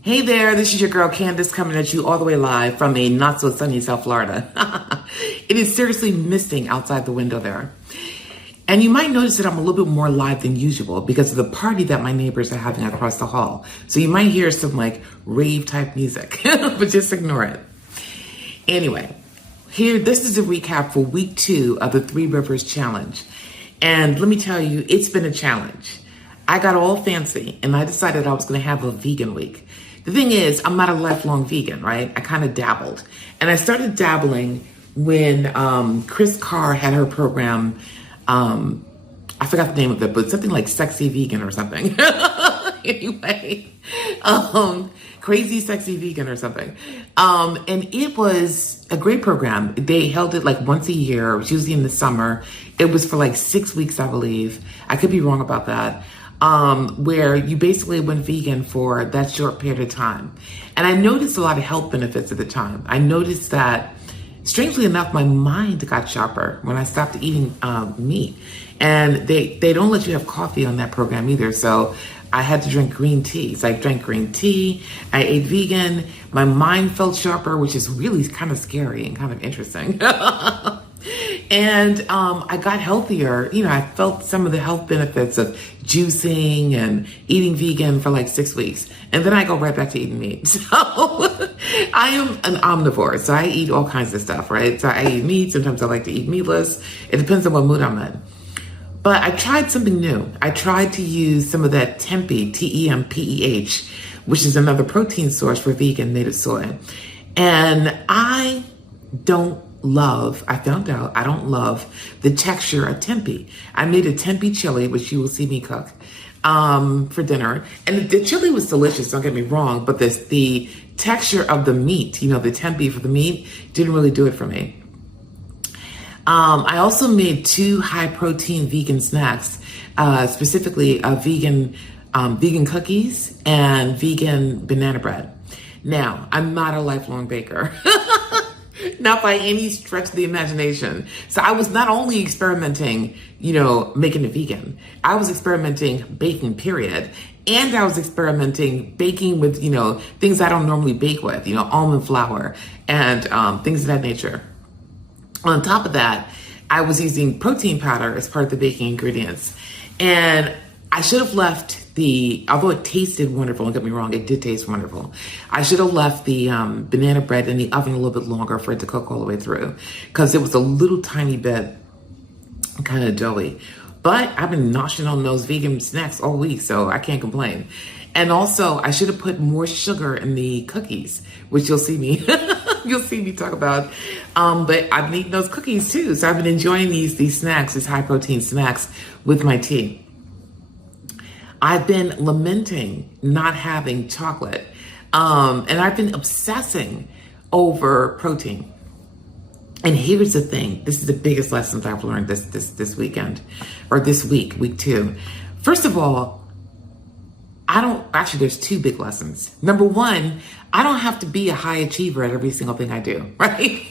Hey there, this is your girl Candace coming at you all the way live from a not so sunny South Florida. It is seriously misting outside the window there. And you might notice that I'm a little bit more live than usual because of the party that my neighbors are having across the hall. So you might hear some like rave type music, but just ignore it. Anyway, this is a recap for week 2 of the 3 Rivers Challenge. And let me tell you, it's been a challenge. I got all fancy and I decided I was going to have a vegan week. The thing is, I'm not a lifelong vegan, right? I kind of dabbled. And I started dabbling when Chris Carr had her program. I forgot the name of it, but something like Sexy Vegan or something. Anyway, Crazy Sexy Vegan or something. And it was a great program. They held it like once a year. It was usually in the summer. It was for like 6 weeks, I believe. I could be wrong about that. Where you basically went vegan for that short period of time. And I noticed a lot of health benefits at the time. I noticed that, strangely enough, my mind got sharper when I stopped eating meat. And they don't let you have coffee on that program either. So I had to drink green tea. So I drank green tea. I ate vegan. My mind felt sharper, which is really kind of scary and kind of interesting. And I got healthier. You know, I felt some of the health benefits of juicing and eating vegan for like 6 weeks. And then I go right back to eating meat. So I am an omnivore. So I eat all kinds of stuff, right? So I eat meat. Sometimes I like to eat meatless. It depends on what mood I'm in. But I tried something new. I tried to use some of that tempeh, T-E-M-P-E-H, which is another protein source for vegan native soy. And I found out I don't love the texture of tempeh. I made a tempeh chili, which you will see me cook for dinner. And the chili was delicious, don't get me wrong, but the texture of the meat, you know, the tempeh for the meat, didn't really do it for me. I also made 2 high protein vegan snacks, specifically vegan cookies and vegan banana bread. Now, I'm not a lifelong baker. Not by any stretch of the imagination. So I was not only experimenting, you know, making it vegan. I was experimenting baking, period. And I was experimenting baking with, you know, things I don't normally bake with, you know, almond flour and things of that nature. On top of that, I was using protein powder as part of the baking ingredients. And I should have left although it tasted wonderful, don't get me wrong, it did taste wonderful. I should have left the banana bread in the oven a little bit longer for it to cook all the way through because it was a little tiny bit kind of doughy. But I've been noshing on those vegan snacks all week, so I can't complain. And also, I should have put more sugar in the cookies, which you'll see me talk about. But I've been eating those cookies too, so I've been enjoying these snacks, these high protein snacks with my tea. I've been lamenting not having chocolate, and I've been obsessing over protein. And here's the thing: this is the biggest lessons I've learned this weekend, or this week 2. First of all, there's 2 big lessons. Number 1, I don't have to be a high achiever at every single thing I do, right?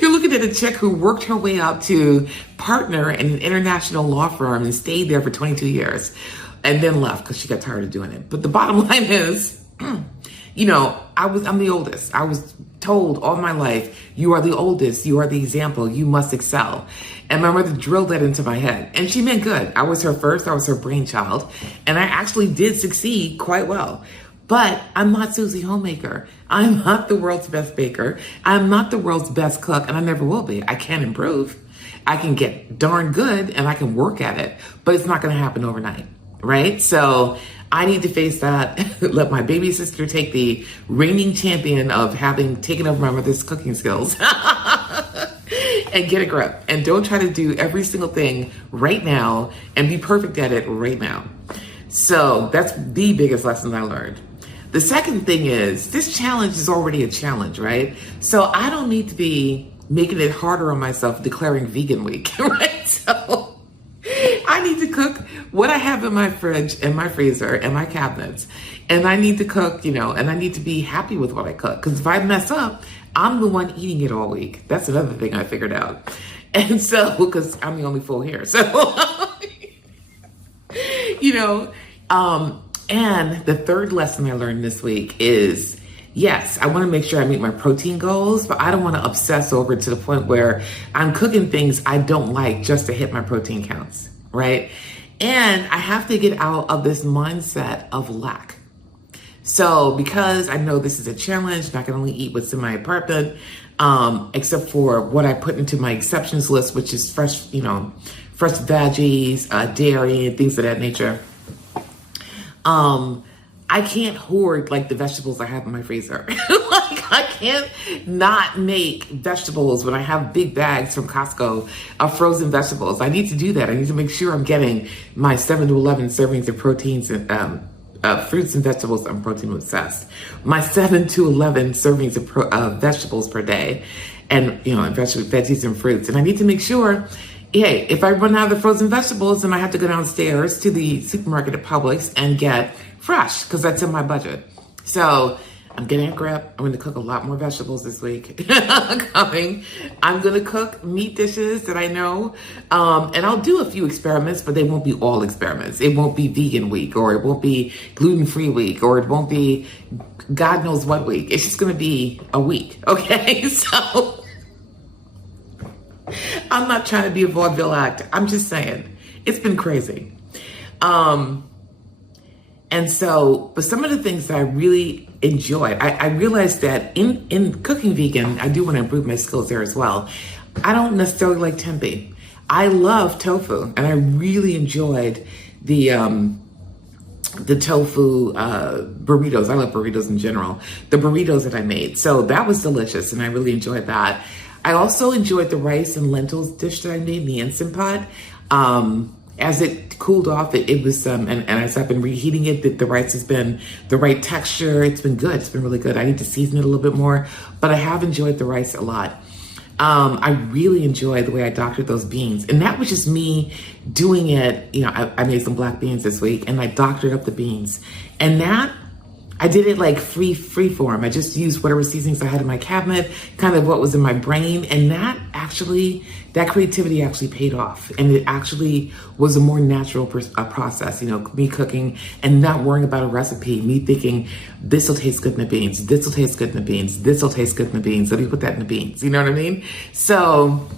You're looking at a chick who worked her way up to partner in an international law firm and stayed there for 22 years. And then left because she got tired of doing it. But the bottom line is, you know, I'm the oldest. I was told all my life, you are the oldest, you are the example, you must excel. And my mother drilled that into my head. And she meant good. I was her brainchild. And I actually did succeed quite well. But I'm not Susie Homemaker. I'm not the world's best baker. I'm not the world's best cook, and I never will be. I can improve. I can get darn good, and I can work at it. But it's not going to happen overnight. Right? So I need to face that, let my baby sister take the reigning champion of having taken over my mother's cooking skills and get a grip. And don't try to do every single thing right now and be perfect at it right now. So that's the biggest lesson I learned. The second thing is this challenge is already a challenge, right? So I don't need to be making it harder on myself declaring vegan week, right? So I need to cook what I have in my fridge and my freezer and my cabinets. And I need to cook, you know, and I need to be happy with what I cook. Because if I mess up, I'm the one eating it all week. That's another thing I figured out. And so, because I'm the only fool here. So, you know, And the third lesson I learned this week is, yes, I want to make sure I meet my protein goals, but I don't want to obsess over it to the point where I'm cooking things I don't like just to hit my protein counts, right? And I have to get out of this mindset of lack. So because I know this is a challenge, and I can only eat what's in my apartment, except for what I put into my exceptions list, which is fresh veggies, dairy, and things of that nature. I can't hoard like the vegetables I have in my freezer. Like I can't not make vegetables when I have big bags from Costco of frozen vegetables. I need to do that. I need to make sure I'm getting my 7 to 11 servings of proteins and fruits and vegetables. I'm protein obsessed. My 7 to 11 servings of vegetables per day, and veggies and fruits. And I need to make sure, hey, if I run out of the frozen vegetables, then I have to go downstairs to the supermarket at Publix and get fresh, because that's in my budget. So I'm getting a grip. I'm going to cook a lot more vegetables this week. Coming. I'm going to cook meat dishes that I know. And I'll do a few experiments, but they won't be all experiments. It won't be vegan week, or it won't be gluten-free week, or it won't be God knows what week. It's just going to be a week. Okay. So I'm not trying to be a vaudeville actor. I'm just saying it's been crazy. And so, but some of the things that I really enjoy, I realized that in cooking vegan, I do want to improve my skills there as well. I don't necessarily like tempeh. I love tofu, and I really enjoyed the tofu burritos. I love burritos in general. The burritos that I made. So that was delicious, and I really enjoyed that. I also enjoyed the rice and lentils dish that I made in the Instant Pot. As it cooled off, it was, and as I've been reheating it, the rice has been the right texture. It's been good. It's been really good. I need to season it a little bit more, but I have enjoyed the rice a lot. I really enjoyed the way I doctored those beans. And that was just me doing it. I made some black beans this week, and I doctored up the beans. And that, I did it like free form. I just used whatever seasonings I had in my cabinet, kind of what was in my brain. And that creativity actually paid off. And it actually was a more natural process, me cooking and not worrying about a recipe, me thinking, this will taste good in the beans. This will taste good in the beans. This will taste good in the beans. Let me put that in the beans. You know what I mean? So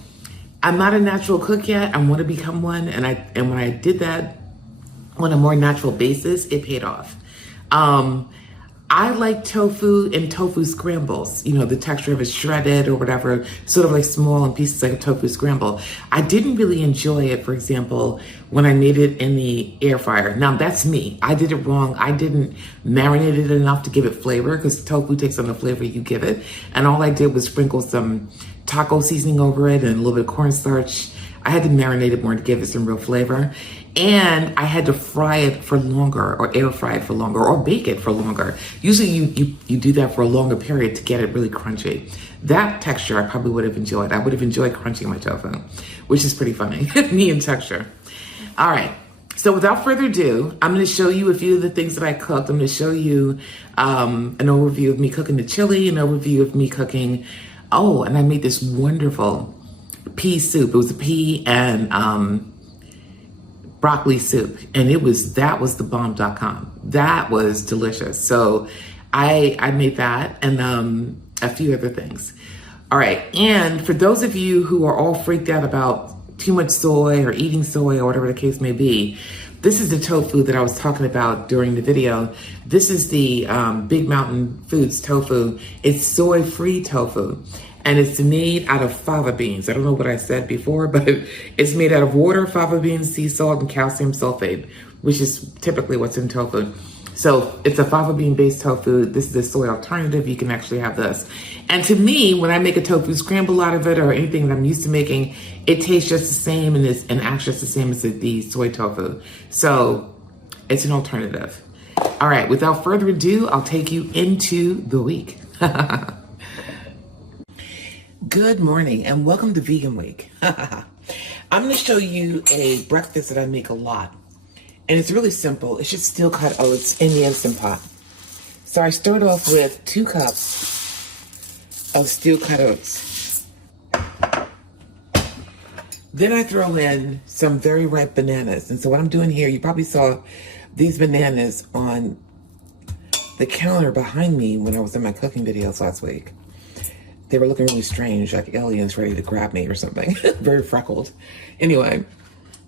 I'm not a natural cook yet. I want to become one. And when I did that on a more natural basis, it paid off. I like tofu and tofu scrambles, the texture of it shredded or whatever, sort of like small in pieces like a tofu scramble. I didn't really enjoy it, for example, when I made it in the air fryer. Now that's me. I did it wrong. I didn't marinate it enough to give it flavor, because tofu takes on the flavor you give it. And all I did was sprinkle some taco seasoning over it and a little bit of cornstarch. I had to marinate it more to give it some real flavor. And I had to fry it for longer, or air fry it for longer, or bake it for longer. Usually you do that for a longer period to get it really crunchy. That texture I probably would have enjoyed. I would have enjoyed crunching my tofu, which is pretty funny. Me and texture. All right. So without further ado, I'm going to show you a few of the things that I cooked. I'm going to show you an overview of me cooking the chili, an overview of me cooking. Oh, and I made this wonderful pea soup. It was a pea and broccoli soup, and that was the bomb.com. That was delicious. So I made that and a few other things. All right, and for those of you who are all freaked out about too much soy or eating soy or whatever the case may be, this is the tofu that I was talking about during the video. This is the Big Mountain Foods tofu. It's soy-free tofu. And it's made out of fava beans. I don't know what I said before, but it's made out of water, fava beans, sea salt, and calcium sulfate, which is typically what's in tofu. So it's a fava bean based tofu. This is the soy alternative. You can actually have this. And to me, when I make a tofu scramble out of it or anything that I'm used to making, it tastes just the same and acts just the same as the soy tofu. So it's an alternative. All right, without further ado, I'll take you into the week. Good morning and welcome to Vegan Week. I'm going to show you a breakfast that I make a lot. And it's really simple. It's just steel cut oats in the Instant Pot. So I start off with 2 cups of steel cut oats. Then I throw in some very ripe bananas. And so what I'm doing here, you probably saw these bananas on the counter behind me when I was in my cooking videos last week. They were looking really strange, like aliens ready to grab me or something. Very freckled. Anyway,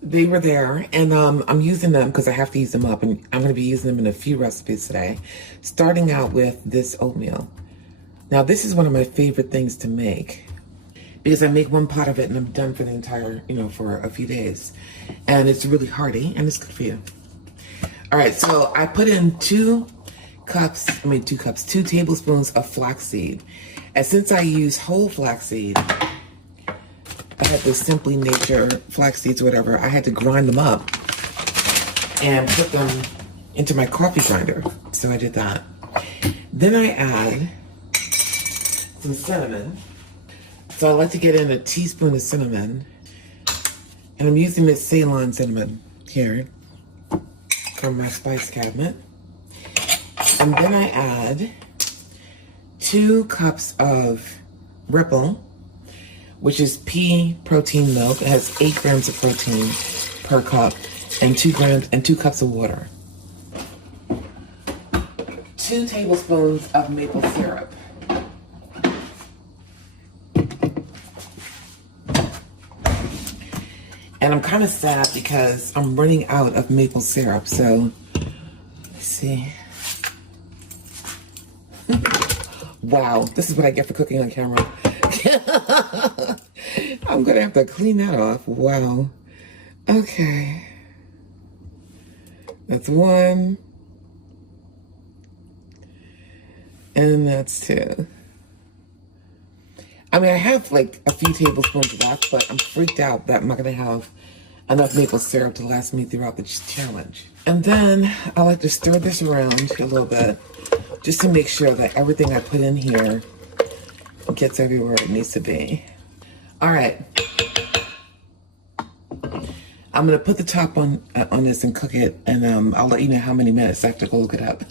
they were there, and I'm using them because I have to use them up, and I'm going to be using them in a few recipes today, starting out with this oatmeal. Now, this is one of my favorite things to make because I make one pot of it and I'm done for the entire, for a few days. And it's really hearty and it's good for you. All right, so I put in 2 tablespoons of flaxseed. And since I use whole flaxseed, I had the Simply Nature flax seeds or whatever, I had to grind them up and put them into my coffee grinder. So I did that. Then I add some cinnamon. So I like to get in a teaspoon of cinnamon. And I'm using this Ceylon cinnamon here from my spice cabinet. And then I add 2 cups of Ripple, which is pea protein milk. It has 8 grams of protein per cup and 2 cups of water. 2 tablespoons of maple syrup. And I'm kind of sad because I'm running out of maple syrup. So, let's see. Wow, this is what I get for cooking on camera. I'm gonna have to clean that off. Wow. Okay. That's 1. And that's 2. I mean, I have like a few tablespoons left, but I'm freaked out that I'm not gonna have enough maple syrup to last me throughout the challenge. And then I like to stir this around a little bit just to make sure that everything I put in here gets everywhere it needs to be. All right. I'm gonna put the top on this and cook it, and I'll let you know how many minutes. I have to go look it up.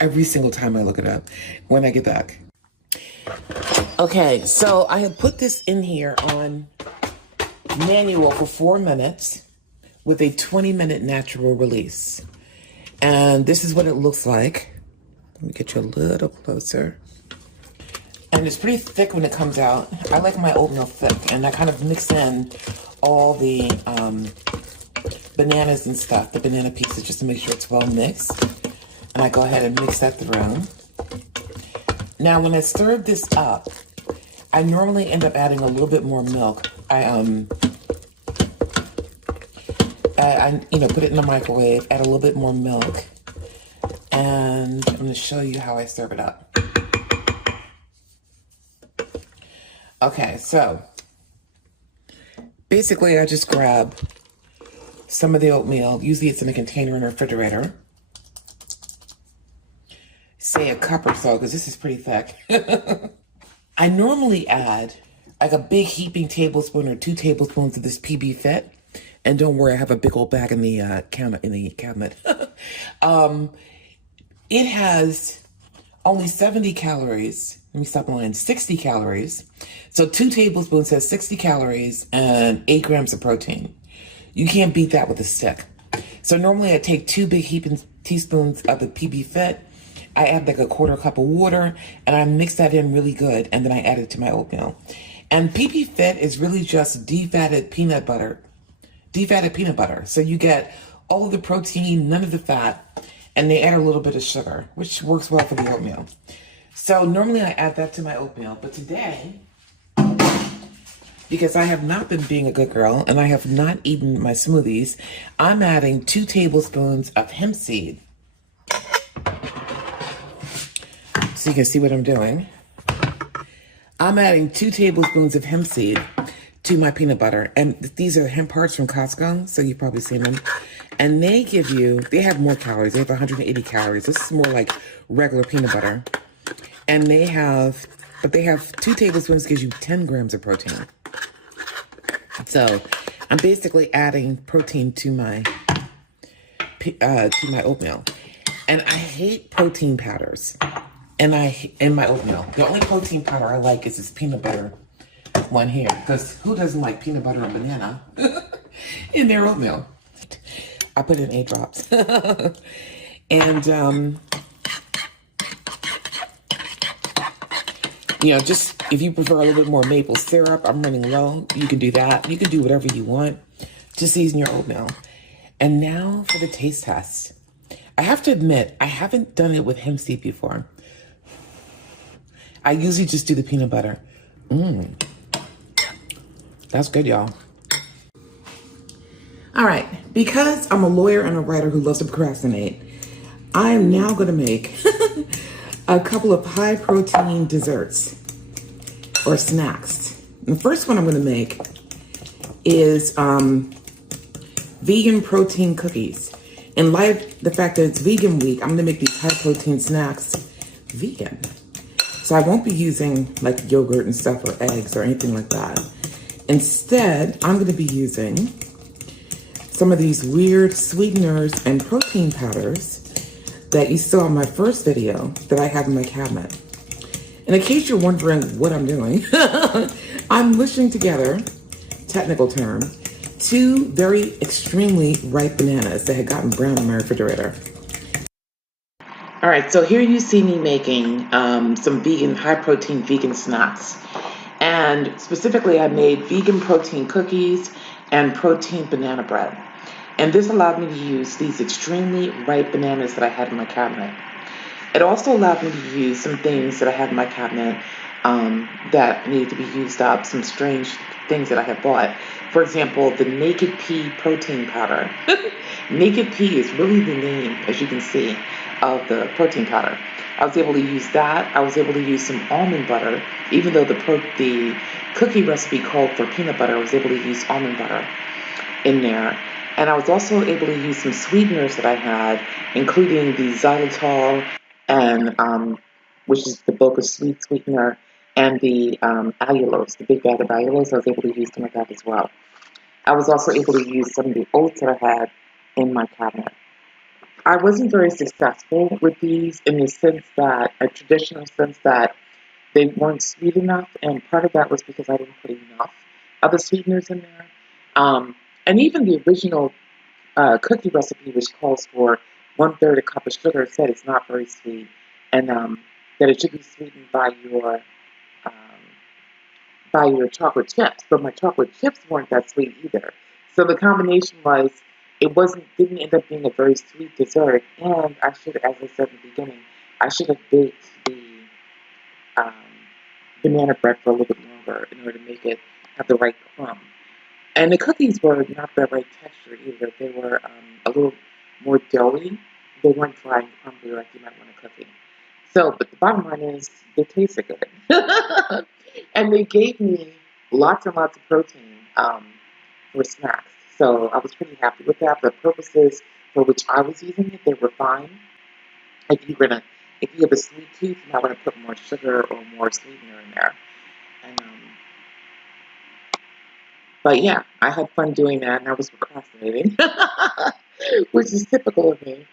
Every single time I look it up when I get back. Okay, so I have put this in here on manual for 4 minutes with a 20-minute natural release. And this is what it looks like. Let me get you a little closer. And it's pretty thick when it comes out. I like my oatmeal thick, and I kind of mix in all the bananas and stuff, the banana pieces, just to make sure it's well mixed. And I go ahead and mix that through. Now, when I stir this up, I normally end up adding a little bit more milk. I put it in the microwave, add a little bit more milk, and I'm going to show you how I serve it up. Okay, so basically I just grab some of the oatmeal. Usually it's in a container in the refrigerator. Say a cup or so, because this is pretty thick. I normally add like a big heaping tablespoon or 2 tablespoons of this PB Fit. And don't worry, I have a big old bag in the cabinet. It has only 70 calories. Let me stop lying. 60 calories. So 2 tablespoons has 60 calories and 8 grams of protein. You can't beat that with a stick. So normally I take 2 big heaping teaspoons of the PB Fit. I add like a 1/4 cup of water, and I mix that in really good, and then I add it to my oatmeal. And PB Fit is really just defatted peanut butter. So you get all of the protein, none of the fat, and they add a little bit of sugar, which works well for the oatmeal. So normally I add that to my oatmeal, but today, because I have not been being a good girl and I have not eaten my smoothies, I'm adding 2 tablespoons of hemp seed. So you can see what I'm doing. I'm adding 2 tablespoons of hemp seed to my peanut butter. And these are hemp hearts from Costco, so you've probably seen them. And they have more calories. They have 180 calories. This is more like regular peanut butter. And they have 2 tablespoons gives you 10 grams of protein. So I'm basically adding protein to my oatmeal. And I hate protein powders. In my oatmeal. The only protein powder I like is this peanut butter one here. Because who doesn't like peanut butter and banana in their oatmeal? I put in 8 drops. And, just if you prefer a little bit more maple syrup, I'm running low, you can do that. You can do whatever you want to season your oatmeal. And now for the taste test. I have to admit, I haven't done it with hemp seed before. I usually just do the peanut butter. That's good, y'all. All right, because I'm a lawyer and a writer who loves to procrastinate, I am now going to make a couple of high-protein desserts or snacks. The first one I'm going to make is vegan protein cookies. In light of the fact that it's vegan week, I'm going to make these high-protein snacks vegan. So I won't be using like yogurt and stuff or eggs or anything like that. Instead, I'm going to be using some of these weird sweeteners and protein powders that you saw in my first video that I have in my cabinet. And in case you're wondering what I'm doing, I'm mushing together, technical term, 2 very extremely ripe bananas that had gotten brown in my refrigerator. All right, so here you see me making some vegan, high-protein vegan snacks. And specifically, I made vegan protein cookies and protein banana bread. And this allowed me to use these extremely ripe bananas that I had in my cabinet. It also allowed me to use some things that I had in my cabinet that needed to be used up, some strange things that I had bought. For example, the naked pea protein powder. Naked pea is really the name, as you can see, of the protein powder. I was able to use that. I was able to use some almond butter. Even though the cookie recipe called for peanut butter, I was able to use almond butter in there. And I was also able to use some sweeteners that I had, including the xylitol, and which is the bulk of sweet sweetener, and the allulose, the big bag of allulose. I was able to use some of that as well. I was also able to use some of the oats that I had in my cabinet. I wasn't very successful with these in the sense that, a traditional sense that they weren't sweet enough, and part of that was because I didn't put enough of the sweeteners in there. And even the original cookie recipe, which calls for 1/3 a cup of sugar, said it's not very sweet, and that it should be sweetened by your chocolate chips. But my chocolate chips weren't that sweet either. So the combination was, didn't end up being a very sweet dessert. And I should, as I said in the beginning, I should have baked the banana bread for a little bit longer in order to make it have the right crumb. And the cookies were not the right texture either. They were a little more doughy. They weren't dry and crumbly like you might want a cookie. So, but the bottom line is, they tasted good. And they gave me lots and lots of protein for snacks. So I was pretty happy with that. The purposes for which I was using it, they were fine. If you have a sweet tooth, you might want to put more sugar or more sweetener in there. And but yeah, I had fun doing that, and I was procrastinating, which is typical of me.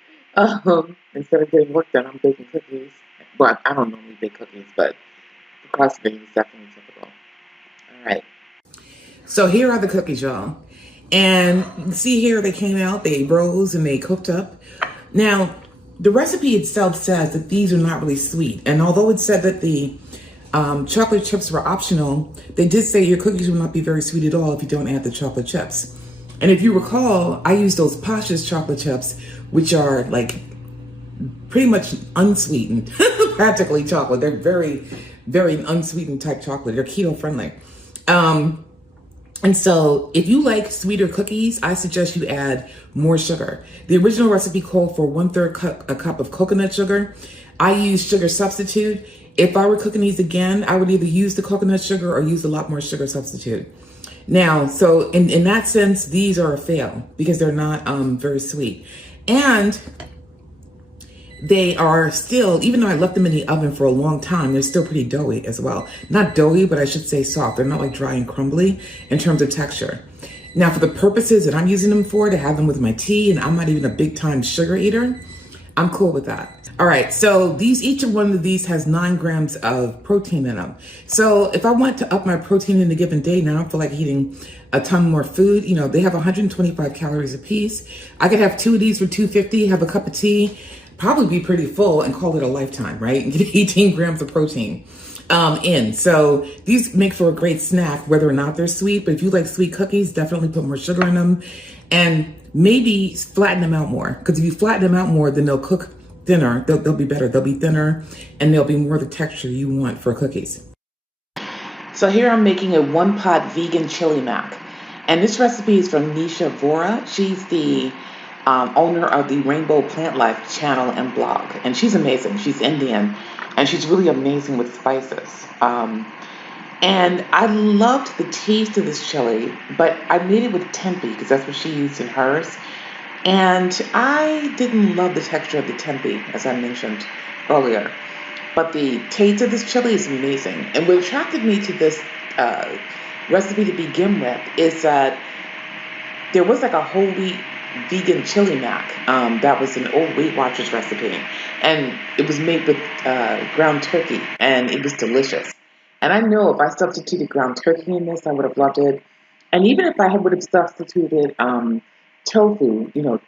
Instead of getting work done, I'm baking cookies. Well, I don't normally bake cookies, but procrastinating is definitely typical. All right. So here are the cookies, y'all. And you can see here they came out, they rose, and they cooked up. Now, the recipe itself says that these are not really sweet. And although it said that the chocolate chips were optional, they did say your cookies will not be very sweet at all if you don't add the chocolate chips. And if you recall, I used those Pasha's chocolate chips, which are like pretty much unsweetened, practically chocolate. They're very, very unsweetened type chocolate. They're keto friendly. And so if you like sweeter cookies, I suggest you add more sugar. The original recipe called for 1/3 a cup of coconut sugar. I use sugar substitute. If I were cooking these again, I would either use the coconut sugar or use a lot more sugar substitute. Now, so in that sense, these are a fail because they're not very sweet. And they are still, even though I left them in the oven for a long time, they're still pretty doughy as well. Not doughy, but I should say soft. They're not like dry and crumbly in terms of texture. Now, for the purposes that I'm using them for, to have them with my tea, and I'm not even a big time sugar eater, I'm cool with that. All right, so each one of these has 9 grams of protein in them. So if I want to up my protein in a given day, now I don't feel like eating a ton more food. You know, they have 125 calories a piece. I could have 2 of these for 250, have a cup of tea, probably be pretty full and call it a lifetime, right? And get 18 grams of protein in. So these make for a great snack, whether or not they're sweet. But if you like sweet cookies, definitely put more sugar in them. And maybe flatten them out more. Because if you flatten them out more, then they'll cook thinner. They'll be better. They'll be thinner and they'll be more the texture you want for cookies. So here I'm making a 1-pot vegan chili mac. And this recipe is from Nisha Vora. She's the owner of the Rainbow Plant Life channel and blog. And she's amazing. She's Indian. And she's really amazing with spices. And I loved the taste of this chili, but I made it with tempeh because that's what she used in hers. And I didn't love the texture of the tempeh, as I mentioned earlier. But the taste of this chili is amazing. And what attracted me to this recipe to begin with is that there was like a whole wheat vegan chili mac that was an old Weight Watchers recipe. And it was made with ground turkey, and it was delicious. And I know if I substituted ground turkey in this, I would have loved it. And even if I would have substituted tofu, you know,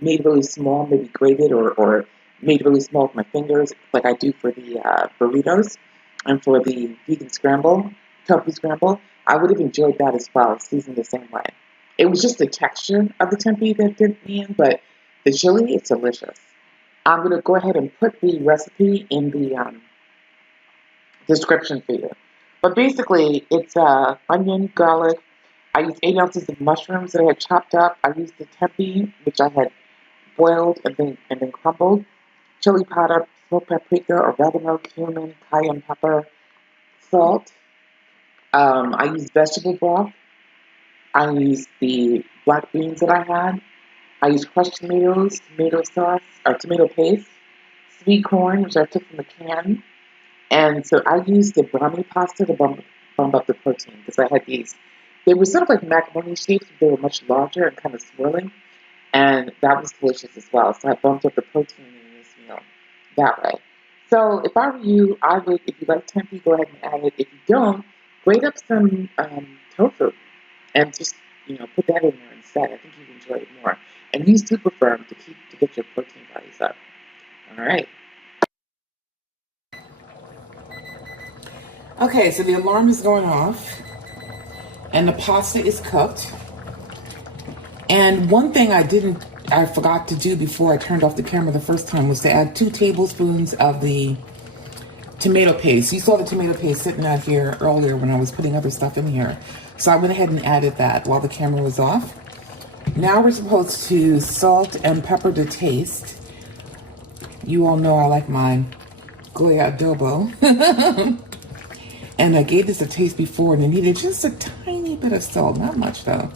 made really small, maybe grated or made really small with my fingers, like I do for the burritos and for the vegan scramble, tofu scramble, I would have enjoyed that as well, seasoned the same way. It was just the texture of the tempeh that did me in, but the chili, it's delicious. I'm going to go ahead and put the recipe in the description for you. But basically, it's onion, garlic. I used 8 ounces of mushrooms that I had chopped up. I used the tempeh, which I had boiled and then crumbled. Chili powder, smoked paprika, oregano, cumin, cayenne pepper, salt. I used vegetable broth. I used the black beans that I had. I used crushed tomatoes, tomato sauce, or tomato paste, sweet corn, which I took from the can. And so I used the brownie pasta to bump up the protein because I had these. They were sort of like macaroni shapes, but they were much larger and kind of swirling. And that was delicious as well. So I bumped up the protein in this meal that way. So if I were you, I would, if you like tempeh, go ahead and add it. If you don't, grate up some tofu and just, you know, put that in there instead. I think you'd enjoy it more. And use super firm to get your protein values up. All right. Okay, so the alarm is going off and the pasta is cooked. And one thing I forgot to do before I turned off the camera the first time was to add 2 tablespoons of the tomato paste. You saw the tomato paste sitting out here earlier when I was putting other stuff in here. So I went ahead and added that while the camera was off. Now we're supposed to salt and pepper to taste. You all know I like my Goya adobo. And I gave this a taste before and it needed just a tiny bit of salt, not much though.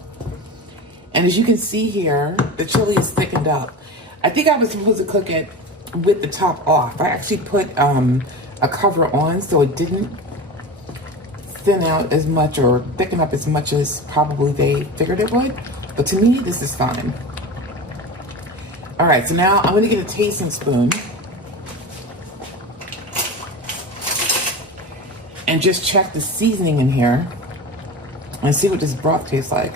And as you can see here, the chili is thickened up. I think I was supposed to cook it with the top off. I actually put a cover on so it didn't thin out as much or thicken up as much as probably they figured it would. But to me, this is fine. All right, so now I'm gonna get a tasting spoon and just check the seasoning in here and see what this broth tastes like.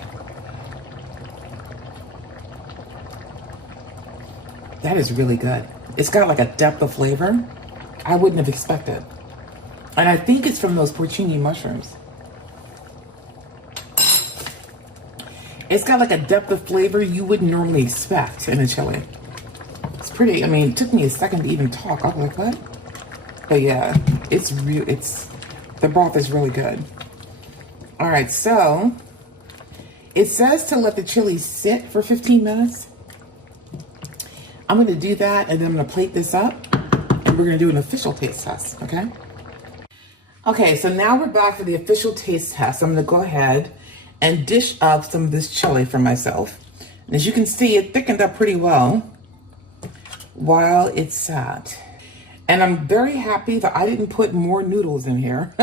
That is really good. It's got like a depth of flavor I wouldn't have expected. And I think it's from those porcini mushrooms. It's got like a depth of flavor you wouldn't normally expect in a chili. It's pretty, I mean, it took me a second to even talk. I was like, what? But yeah, the broth is really good. All right, so it says to let the chili sit for 15 minutes. I'm gonna do that and then I'm gonna plate this up and we're gonna do an official taste test, okay? Okay, so now we're back for the official taste test. I'm gonna go ahead and dish up some of this chili for myself. And as you can see, it thickened up pretty well while it sat. And I'm very happy that I didn't put more noodles in here.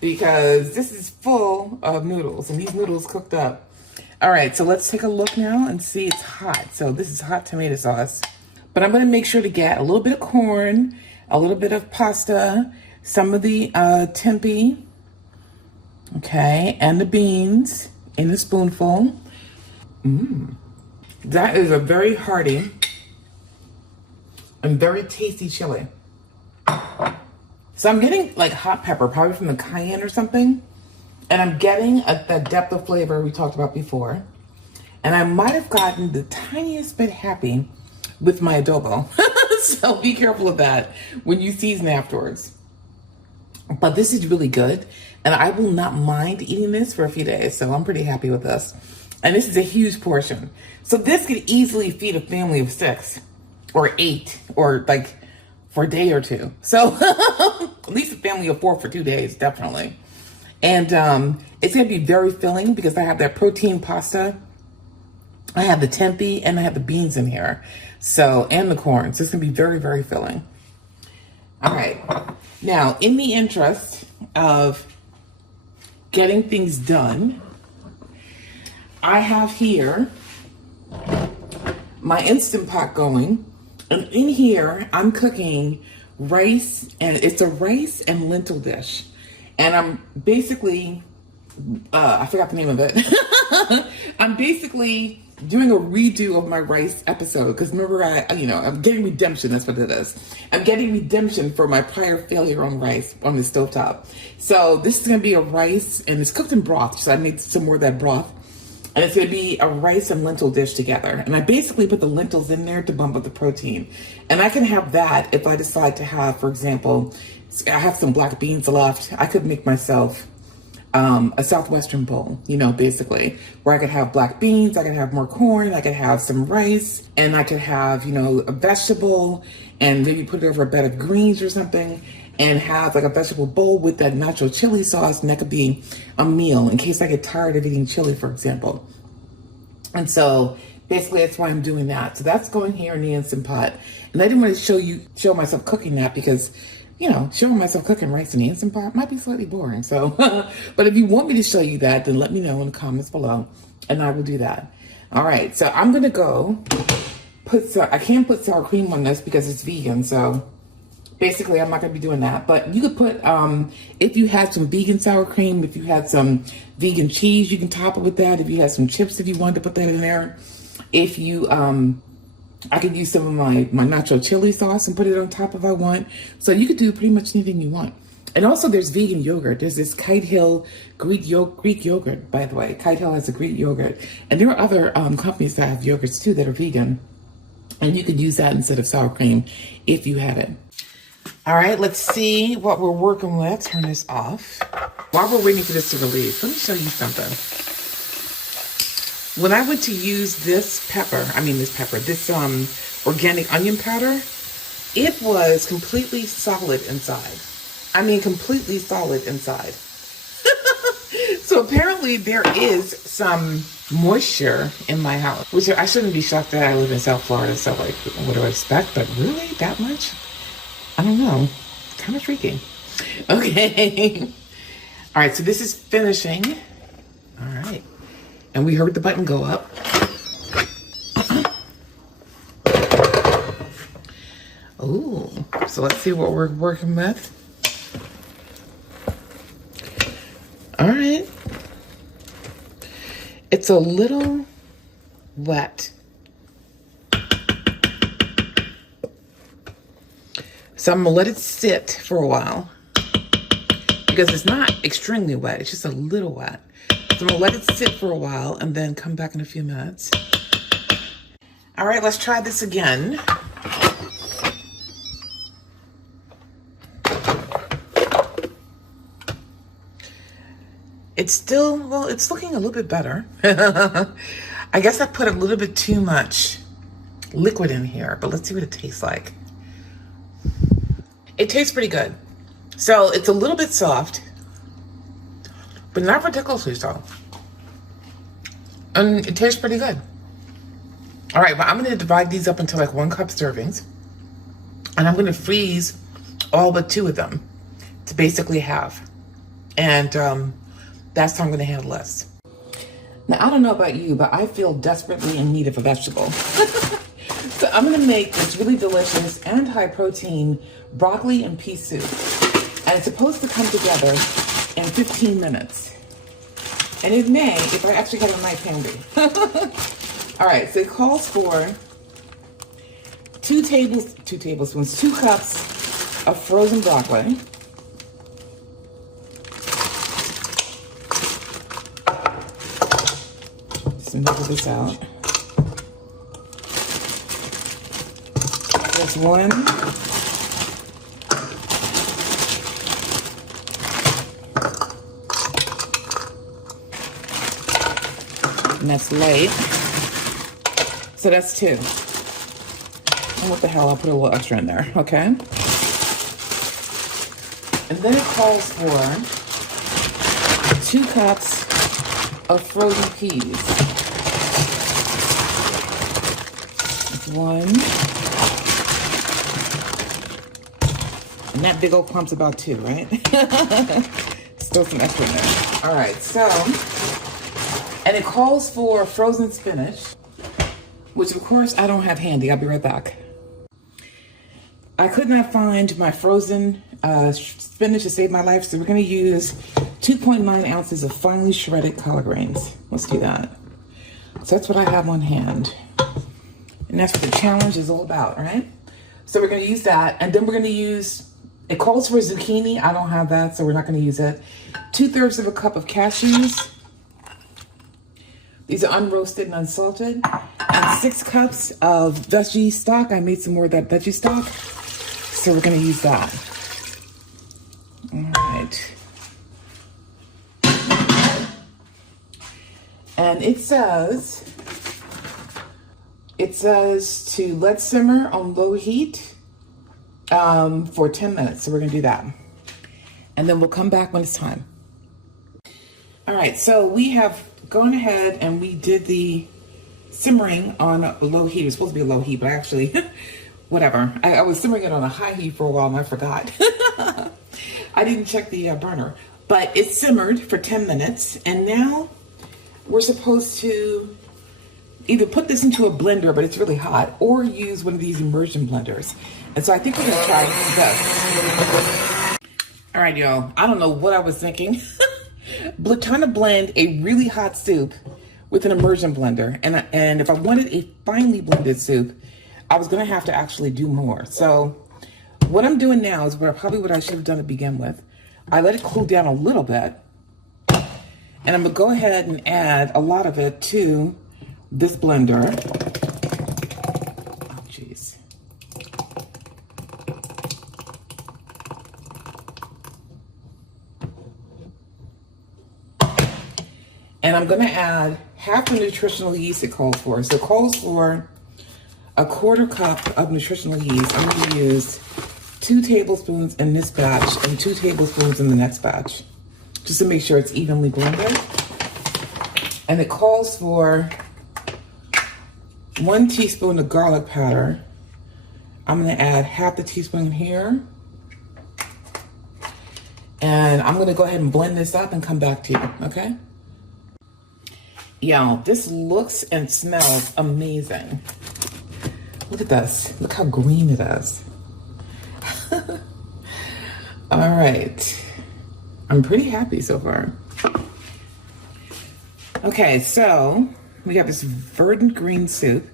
Because this is full of noodles and these noodles cooked up. All right, so let's take a look now and see it's hot. So this is hot tomato sauce. But I'm gonna make sure to get a little bit of corn, a little bit of pasta, some of the tempeh, okay, and the beans in a spoonful. That is a very hearty and very tasty chili. So I'm getting like hot pepper, probably from the cayenne or something. And I'm getting the depth of flavor we talked about before. And I might have gotten the tiniest bit happy with my adobo. So be careful of that when you season afterwards. But this is really good. And I will not mind eating this for a few days. So I'm pretty happy with this. And this is a huge portion. So this could easily feed a family of 6 or 8 or like for a day or two. So at least a family of 4 for 2 days, definitely. And it's gonna be very filling because I have that protein pasta, I have the tempeh, and I have the beans in here. So, and the corn. So it's gonna be very, very filling. All right. Now, in the interest of getting things done, I have here my Instant Pot going. And in here, I'm cooking rice, and it's a rice and lentil dish. And I'm basically, I forgot the name of it. I'm basically doing a redo of my rice episode. Because remember, I'm getting redemption. That's what it is. I'm getting redemption for my prior failure on rice on the stovetop. So this is going to be a rice, and it's cooked in broth. So I made some more of that broth. And it's going to be a rice and lentil dish together. And I basically put the lentils in there to bump up the protein. And I can have that if I decide to have, for example, I have some black beans left. I could make myself a Southwestern bowl, basically, where I could have black beans, I could have more corn, I could have some rice, and I could have, a vegetable, and maybe put it over a bed of greens or something, and have like a vegetable bowl with that nacho chili sauce, and that could be a meal in case I get tired of eating chili, for example. And so basically that's why I'm doing that. So that's going here in the Instant Pot. And I didn't want to show myself cooking that because showing myself cooking rice in the Instant Pot might be slightly boring. So, but if you want me to show you that, then let me know in the comments below, and I will do that. All right, so I'm gonna go I can't put sour cream on this because it's vegan, so basically I'm not gonna be doing that. But you could put, if you had some vegan sour cream, if you had some vegan cheese, you can top it with that. If you had some chips, if you wanted to put that in there. If you, I could use some of my nacho chili sauce and put it on top if I want. So you could do pretty much anything you want. And also there's vegan yogurt. There's this Kite Hill Greek yogurt, by the way. Kite Hill has a Greek yogurt. And there are other companies that have yogurts too that are vegan. And you could use that instead of sour cream if you had it. All right, let's see what we're working with. Turn this off. While we're waiting for this to release, let me show you something. When I went to use this organic onion powder, it was completely solid inside. I mean, completely solid inside. So apparently there is some moisture in my house, which I shouldn't be shocked that I live in South Florida. So like, what do I expect? But really, that much? I don't know. It's kind of freaky. Okay. All right, so this is finishing. All right. And we heard the button go up. Ooh, so let's see what we're working with. All right. It's a little wet. So I'm gonna let it sit for a while because it's not extremely wet, it's just a little wet. So I'm gonna let it sit for a while and then come back in a few minutes. All right, let's try this again. It's still, well, it's looking a little bit better. I guess I put a little bit too much liquid in here, but let's see what it tastes like. It tastes pretty good. So it's a little bit soft, but not ridiculously so. And it tastes pretty good. All right, but I'm gonna divide these up into like 1 cup servings, and I'm gonna freeze all but 2 of them to basically have. And that's how I'm gonna handle this. Now, I don't know about you, but I feel desperately in need of a vegetable. So I'm gonna make this really delicious and high protein broccoli and pea soup. And it's supposed to come together in 15 minutes. And it may, if I actually had a knife handy. All right, so it calls for 2 cups of frozen broccoli. Just measure this out. That's 1. And that's light. So that's 2. And what the hell, I'll put a little extra in there, okay? And then it calls for 2 cups of frozen peas. That's 1. And that big old clump's about 2, right? Still some extra in there. All right, so, and it calls for frozen spinach, which of course I don't have handy. I'll be right back. I could not find my frozen spinach to save my life, so we're gonna use 2.9 ounces of finely shredded collard greens. Let's do that. So that's what I have on hand. And that's what the challenge is all about, right? So we're gonna use that, and then we're gonna use, it calls for zucchini. I don't have that, so we're not gonna use it. 2/3 of a cup of cashews. These are unroasted and unsalted. And 6 cups of veggie stock. I made some more of that veggie stock. So we're gonna use that. All right. And it says to let simmer on low heat for 10 minutes. So we're gonna do that. And then we'll come back when it's time. All right, so we have gone ahead and we did the simmering on a low heat. It was supposed to be a low heat, but actually, whatever. I was simmering it on a high heat for a while and I forgot. I didn't check the burner, but it simmered for 10 minutes. And now we're supposed to either put this into a blender, but it's really hot, or use one of these immersion blenders. And so I think we're gonna try this. All right, y'all, I don't know what I was thinking. Trying to blend a really hot soup with an immersion blender. And if I wanted a finely blended soup, I was gonna have to actually do more. So what I'm doing now is probably what I should have done to begin with. I let it cool down a little bit, and I'm gonna go ahead and add a lot of it to this blender. Oh, geez. And I'm gonna add half the nutritional yeast it calls for. So it calls for a 1/4 cup of nutritional yeast. I'm gonna use 2 tablespoons in this batch and 2 tablespoons in the next batch, just to make sure it's evenly blended. And it calls for 1 teaspoon of garlic powder. I'm gonna add half the teaspoon here. And I'm gonna go ahead and blend this up and come back to you, okay? Y'all, this looks and smells amazing. Look at this, look how green it is. All right, I'm pretty happy so far. Okay, so we got this verdant green soup,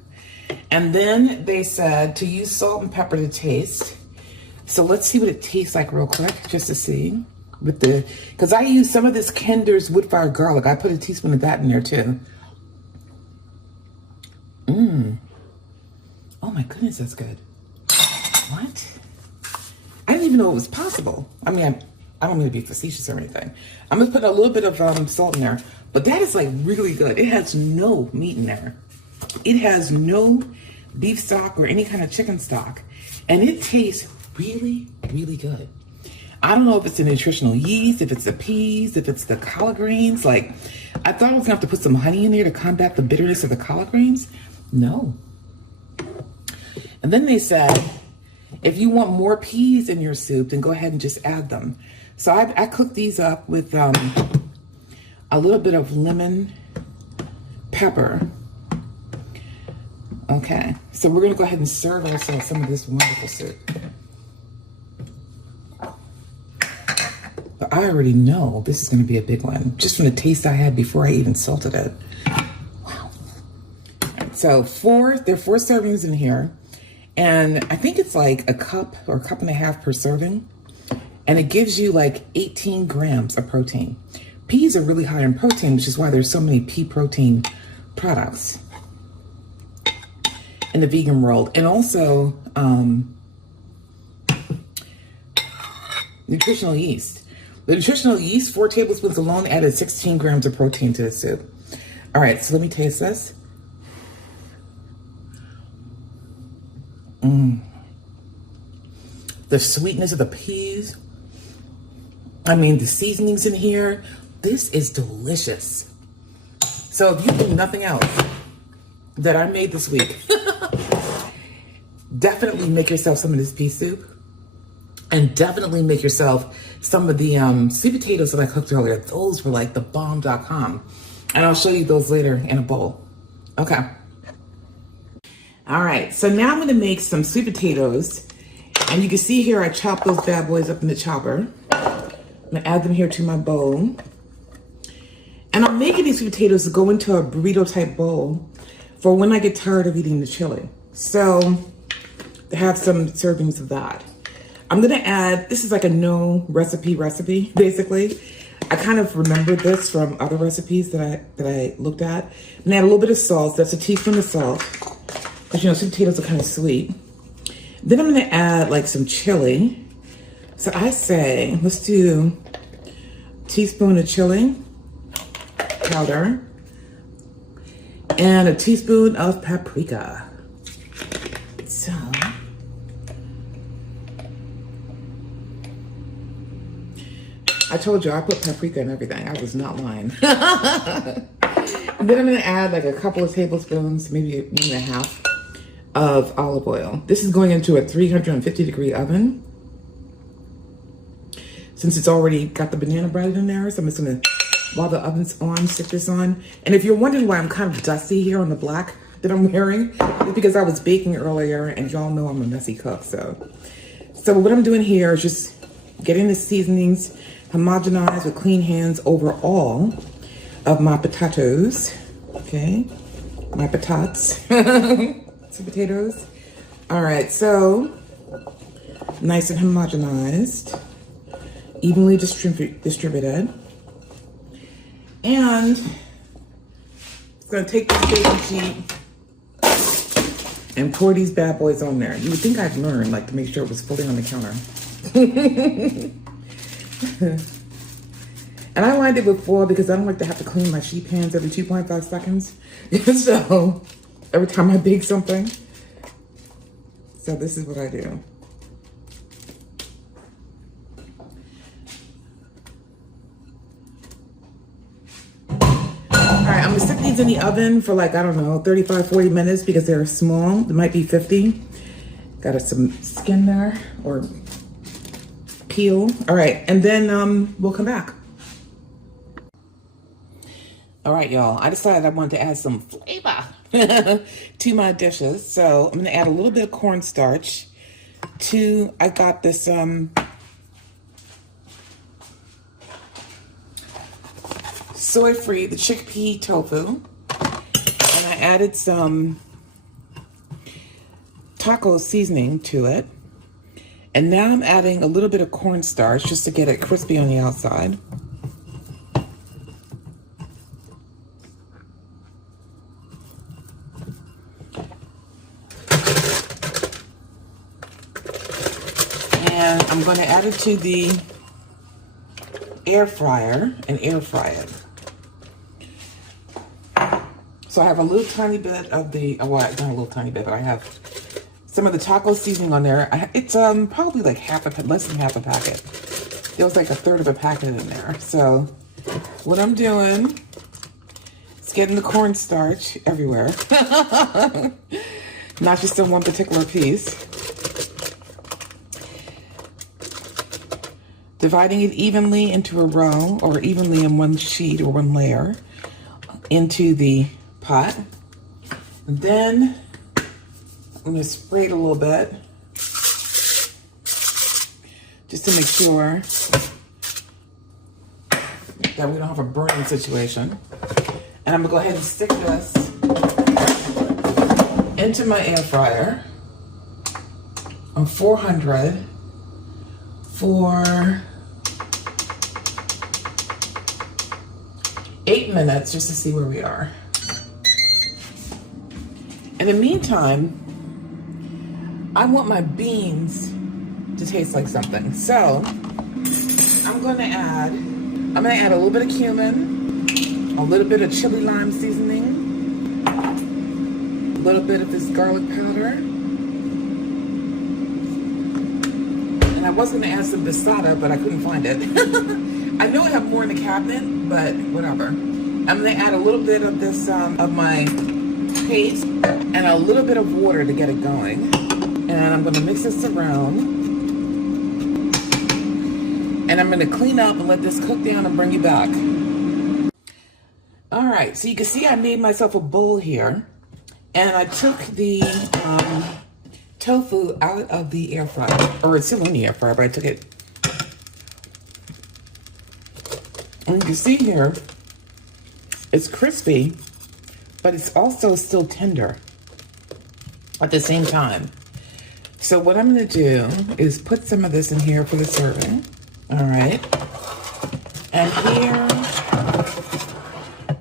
and then they said to use salt and pepper to taste. So let's see what it tastes like real quick, just to see. Because I use some of this Kinder's wood-fired garlic. I put a teaspoon of that in there too. Oh my goodness, that's good. What? I didn't even know it was possible. I mean, I don't mean to be facetious or anything. I'm gonna put a little bit of salt in there, but that is like really good. It has no meat in there. It has no beef stock or any kind of chicken stock. And it tastes really, really good. I don't know if it's the nutritional yeast, if it's the peas, if it's the collard greens. Like, I thought I was gonna have to put some honey in there to combat the bitterness of the collard greens. No. And then they said, if you want more peas in your soup, then go ahead and just add them. So I cooked these up with a little bit of lemon pepper. Okay, so we're gonna go ahead and serve ourselves some of this wonderful soup. But I already know this is gonna be a big one, just from the taste I had before I even salted it. Wow. So there are 4 servings in here, and I think it's like a cup or a cup and a half per serving, and it gives you like 18 grams of protein. Peas are really high in protein, which is why there's so many pea protein products in the vegan world. And also nutritional yeast. The nutritional yeast, 4 tablespoons alone, added 16 grams of protein to the soup. All right, so let me taste this. The sweetness of the peas. I mean, the seasonings in here. This is delicious. So if you do nothing else that I made this week, definitely make yourself some of this pea soup, and definitely make yourself some of the sweet potatoes that I cooked earlier. Those were like the bomb.com, and I'll show you those later in a bowl. Okay. All right, so now I'm gonna make some sweet potatoes, and you can see here I chopped those bad boys up in the chopper. I'm gonna add them here to my bowl. And I'm making these sweet potatoes to go into a burrito type bowl for when I get tired of eating the chili. So to have some servings of that. I'm gonna add, this is like a no recipe, basically. I kind of remembered this from other recipes that I looked at. I'm gonna add a little bit of salt, that's a teaspoon of salt, because you know, sweet potatoes are kind of sweet. Then I'm gonna add like some chili. So I say, let's do a teaspoon of chili powder and a teaspoon of paprika. So I told you I put paprika in everything. I was not lying. And then I'm gonna add like a couple of tablespoons, maybe 1.5 of olive oil. This is going into a 350-degree oven. Since it's already got the banana bread in there, so I'm just gonna, while the oven's on, stick this on. And if you're wondering why I'm kind of dusty here on the black that I'm wearing, it's because I was baking earlier, and y'all know I'm a messy cook, so what I'm doing here is just getting the seasonings homogenized with clean hands over all of my potatoes. Okay, my patatas, some potatoes. All right, so nice and homogenized, evenly distributed. And it's gonna take this baking sheet and pour these bad boys on there. You would think I'd learn, like, to make sure it was fully on the counter. And I lined it with foil because I don't like to have to clean my sheet pans every 2.5 seconds. So every time I bake something. So this is what I do. Alright, I'm gonna stick these in the oven for like, I don't know, 35, 40 minutes because they're small. They might be 50. Got some skin there, or peel. Alright, and then we'll come back. Alright, y'all, I decided I wanted to add some flavor to my dishes. So I'm gonna add a little bit of cornstarch to, I got this soy-free, the chickpea tofu, and I added some taco seasoning to it. And now I'm adding a little bit of cornstarch just to get it crispy on the outside. And I'm going to add it to the air fryer and air fry it. So I have a little tiny bit of the, well, not a little tiny bit, but I have some of the taco seasoning on there. It's probably like less than half a packet. There was like a third of a packet in there. So what I'm doing is getting the cornstarch everywhere. Not just in one particular piece. Dividing it evenly into a row, or evenly in one sheet or one layer into the Pot. And then I'm gonna spray it a little bit just to make sure that we don't have a burning situation. And I'm gonna go ahead and stick this into my air fryer on 400 for 8 minutes just to see where we are. In the meantime, I want my beans to taste like something. So I'm gonna add a little bit of cumin, a little bit of chili lime seasoning, a little bit of this garlic powder, and I was gonna add some basata, but I couldn't find it. I know I have more in the cabinet, but whatever. I'm gonna add a little bit of this, of my paste and a little bit of water to get it going. And I'm gonna mix this around. And I'm gonna clean up and let this cook down and bring you back. All right, so you can see I made myself a bowl here. And I took the tofu out of the air fryer, or it's still in the air fryer, but I took it. And you can see here, it's crispy, but it's also still tender at the same time. So what I'm gonna do is put some of this in here for the serving. All right. And here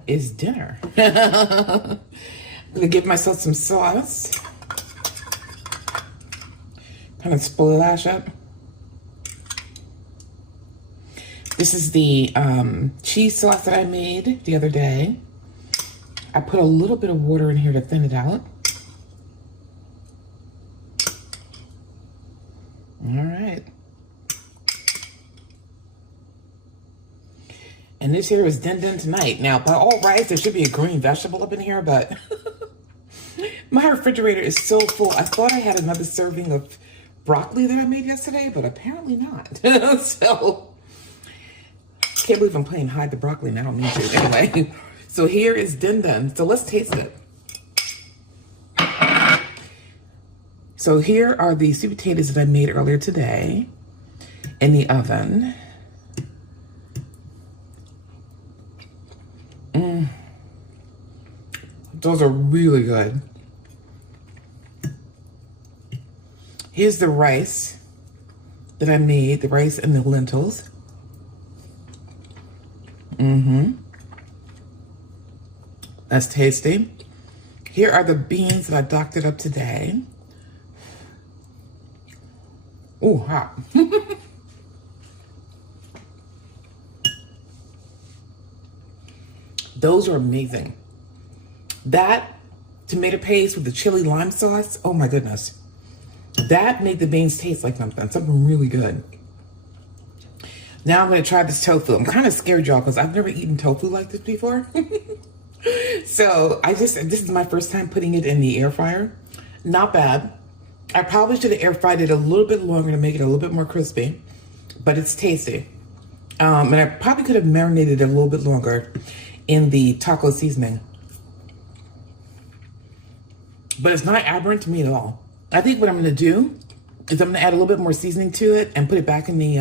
is dinner. I'm gonna give myself some sauce. Kind of splash it. This is the cheese sauce that I made the other day. I put a little bit of water in here to thin it out. All right. And this here is din din tonight. Now, by all rights, there should be a green vegetable up in here, but my refrigerator is so full. I thought I had another serving of broccoli that I made yesterday, but apparently not. So, can't believe I'm playing hide the broccoli and I don't need to. Anyway, so here is din din. So let's taste it. So here are the sweet potatoes that I made earlier today in the oven. Those are really good. Here's the rice that I made, the rice and the lentils. That's tasty. Here are the beans that I doctored up today. Ooh, hot. Those are amazing. That tomato paste with the chili lime sauce, oh my goodness. That made the beans taste like something really good. Now I'm gonna try this tofu. I'm kind of scared, y'all, because I've never eaten tofu like this before. So this is my first time putting it in the air fryer. Not bad. I probably should have air fried it a little bit longer to make it a little bit more crispy, but it's tasty. And I probably could have marinated it a little bit longer in the taco seasoning. But it's not aberrant to me at all. I think what I'm gonna do is I'm gonna add a little bit more seasoning to it and put it back in the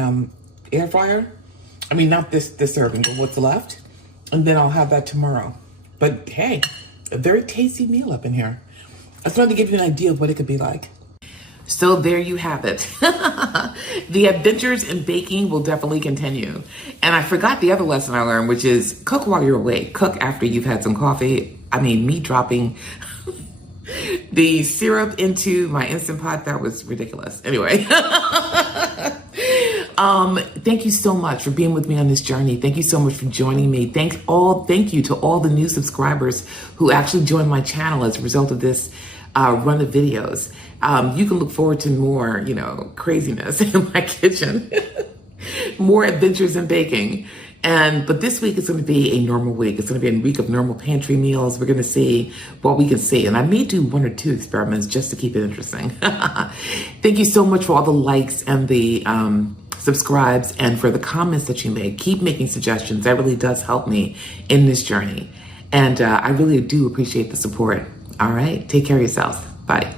air fryer. I mean, not this serving, but what's left. And then I'll have that tomorrow. But hey, a very tasty meal up in here. I just wanted to give you an idea of what it could be like. So there you have it. The adventures in baking will definitely continue. And I forgot the other lesson I learned, which is cook while you're awake. Cook after you've had some coffee. I mean, me dropping the syrup into my Instant Pot, that was ridiculous. Anyway. Thank you so much for being with me on this journey. Thank you so much for joining me. Thank you to all the new subscribers who actually joined my channel as a result of this run of videos. You can look forward to more, craziness in my kitchen, more adventures in baking. But this week is going to be a normal week. It's going to be a week of normal pantry meals. We're going to see what we can see. And I may do 1 or 2 experiments just to keep it interesting. Thank you so much for all the likes and the subscribes and for the comments that you make. Keep making suggestions. That really does help me in this journey. And I really do appreciate the support. All right. Take care of yourselves. Bye.